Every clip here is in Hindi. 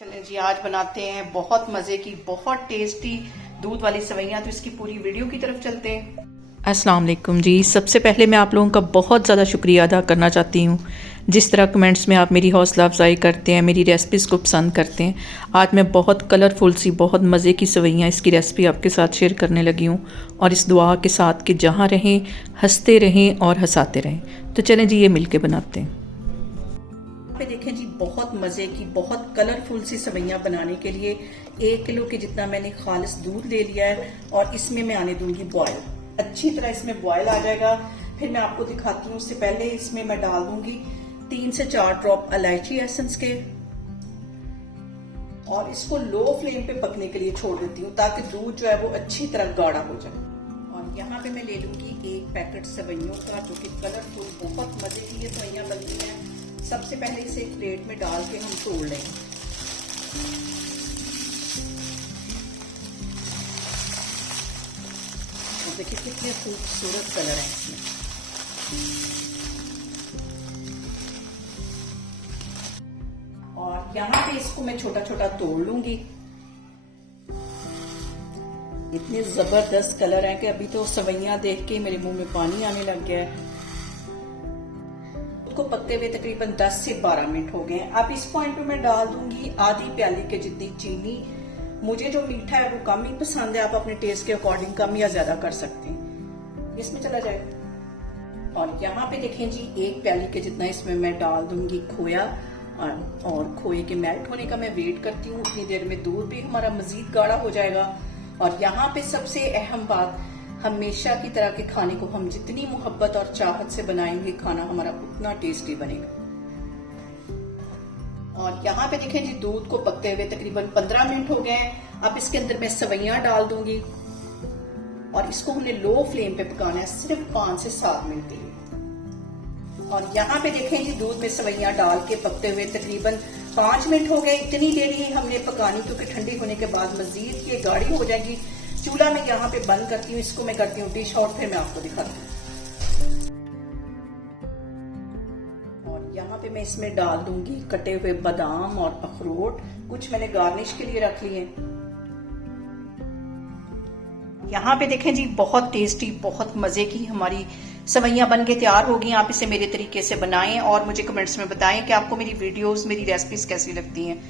चलें जी, आज बनाते हैं बहुत मज़े की बहुत टेस्टी दूध वाली सेवइयां। तो इसकी पूरी वीडियो की तरफ चलते हैं। अस्सलाम वालेकुम जी। सबसे पहले मैं आप लोगों का बहुत ज़्यादा शुक्रिया अदा करना चाहती हूँ जिस तरह कमेंट्स में आप मेरी हौसला अफजाई करते हैं, मेरी रेसिपीज़ को पसंद करते हैं। आज मैं बहुत कलरफुल सी बहुत मज़े की सेवइयां इसकी रेसिपी आपके साथ शेयर करने लगी हूँ, और इस दुआ के साथ कि जहाँ रहें हंसते रहें और हंसाते रहें। तो चलें जी, ये मिल के बनाते हैं। पे देखें जी, बहुत मज़े की बहुत कलरफुल सी सेवइयां बनाने के लिए 1 किलो के जितना मैंने खालिस दूध ले लिया है, और इसमें मैं आने दूंगी बॉयल। अच्छी तरह इसमें बॉयल आ जाएगा, फिर मैं आपको दिखाती हूँ। उससे पहले इसमें मैं डाल दूंगी 3 से 4 ड्रॉप इलायची एसेंस के, और इसको लो फ्लेम पे पकने के लिए छोड़ देती हूँ ताकि दूध जो है वो अच्छी तरह गाढ़ा हो जाए। और यहाँ पे मैं ले लूंगी 1 पैकेट सेवइयों का, जो कि कलरफुल बहुत मजे की ये सेवइयां बनती हैं। सबसे पहले इसे एक प्लेट में डाल के हम तोड़ लेंगे। देखिए कितने खूबसूरत कलर हैं इसमें। और यहाँ पे इसको मैं छोटा छोटा तोड़ लूंगी। इतने जबरदस्त कलर हैं कि अभी तो सेवइयां देख के मेरे मुंह में पानी आने लग गया है। को पकते हुए तकरीबन 10 से 12 मिनट हो गए। अब इस पॉइंट पे मैं डाल दूंगी आधी प्याली के जितनी चीनी। मुझे जो मीठा है वो कम ही पसंद है, आप अपने टेस्ट के अकॉर्डिंग कम या ज्यादा कर सकते हैं। इसमें चला जाएगा। और यहाँ पे देखें जी, 1 प्याली के जितना इसमें मैं डाल दूंगी खोया, और खोए के मेल्ट होने का मैं वेट करती हूँ। उतनी देर में दूध भी हमारा मजीद गाढ़ा हो जाएगा। और यहाँ पे सबसे अहम बात, हमेशा की तरह के खाने को हम जितनी मोहब्बत और चाहत से बनाएंगे, खाना हमारा उतना टेस्टी बनेगा। और यहाँ पे देखें जी, दूध को पकते हुए तकरीबन 15 मिनट हो गए हैं। अब इसके अंदर मैं सेवइयां डाल दूंगी, और इसको हमने लो फ्लेम पे पकाना है सिर्फ 5 से 7 मिनट के लिए। और यहाँ पे देखें जी, दूध में सेवइयां डाल के पकते हुए तकरीबन 5 मिनट हो गए। इतनी देर ही हमने पकानी, क्योंकि ठंडी होने के बाद मजीद ये गाढ़ी हो जाएगी। चूल्हा मैं यहाँ पे बंद करती हूँ, इसको मैं करती हूँ डिश आउट, फिर मैं आपको दिखाती हूँ। और यहाँ पे मैं इसमें डाल दूंगी कटे हुए बादाम और अखरोट, कुछ मैंने गार्निश के लिए रख लिए। यहाँ पे देखें जी, बहुत टेस्टी बहुत मजे की हमारी सेवइयां बन के तैयार होगी। आप इसे मेरे तरीके से बनाएं और मुझे कमेंट्स में बताएं कि आपको मेरी वीडियोस मेरी रेसिपीज कैसी लगती हैं।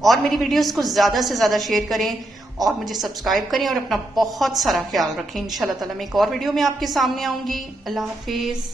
और मेरी वीडियोस को ज्यादा से ज्यादा शेयर करें और मुझे सब्सक्राइब करें, और अपना बहुत सारा ख्याल रखें। इंशाल्लाह ताला मैं एक और वीडियो में आपके सामने आऊंगी। अल्लाह हाफिज।